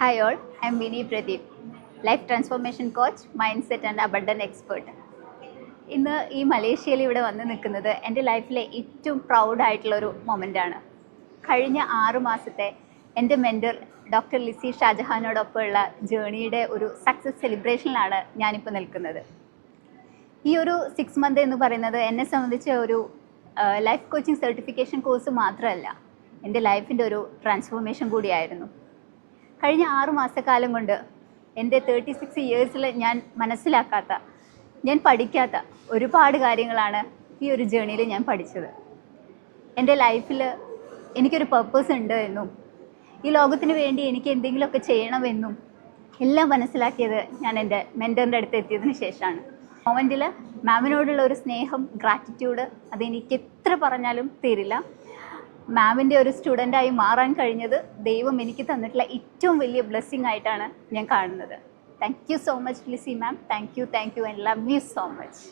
Hi all, I'm Vinny Pradeep, life transformation coach, mind set and അബണ്ടൻ expert. ഇന്ന് ഈ മലേഷ്യയിൽ ഇവിടെ വന്ന് നിൽക്കുന്നത് എൻ്റെ ലൈഫിലെ ഏറ്റവും പ്രൗഡായിട്ടുള്ളൊരു മൊമെൻ്റാണ്. കഴിഞ്ഞ 6 മാസത്തെ എൻ്റെ മെൻറ്റർ ഡോക്ടർ ലിസി ഷാജഹാനോടൊപ്പമുള്ള ജേണിയുടെ ഒരു സക്സസ് സെലിബ്രേഷനിലാണ് ഞാനിപ്പോൾ നിൽക്കുന്നത്. ഈ ഒരു 6 മന്ത് എന്ന് പറയുന്നത് എന്നെ സംബന്ധിച്ച് ഒരു ലൈഫ് കോച്ചിങ് സർട്ടിഫിക്കേഷൻ കോഴ്സ് മാത്രമല്ല, എൻ്റെ ലൈഫിൻ്റെ ഒരു ട്രാൻസ്ഫോർമേഷൻ കൂടിയായിരുന്നു. കഴിഞ്ഞ 6 മാസക്കാലം കൊണ്ട് എൻ്റെ 36 ഇയേഴ്സിൽ ഞാൻ മനസ്സിലാക്കാത്ത, ഞാൻ പഠിക്കാത്ത ഒരുപാട് കാര്യങ്ങളാണ് ഈ ഒരു ജേണിയിൽ ഞാൻ പഠിച്ചത്. എൻ്റെ ലൈഫിൽ എനിക്കൊരു പർപ്പസ് ഉണ്ട് എന്നും ഈ ലോകത്തിന് വേണ്ടി എനിക്ക് എന്തെങ്കിലുമൊക്കെ ചെയ്യണമെന്നും എല്ലാം മനസ്സിലാക്കിയത് ഞാൻ എൻ്റെ മെൻറ്ററിൻ്റെ അടുത്ത് എത്തിയതിന് ശേഷമാണ്. മൊമെൻറ്റിൽ മാമിനോടുള്ള ഒരു സ്നേഹം, ഗ്രാറ്റിറ്റ്യൂഡ്, അതെനിക്ക് എത്ര പറഞ്ഞാലും തീരില്ല. മാമിൻ്റെ ഒരു സ്റ്റുഡൻ്റായി മാറാൻ കഴിഞ്ഞത് ദൈവം എനിക്ക് തന്നിട്ടുള്ള ഏറ്റവും വലിയ ബ്ലെസ്സിങ് ആയിട്ടാണ് ഞാൻ കാണുന്നത്. Thank you so much Lissy ma'am. Thank you and love you so much.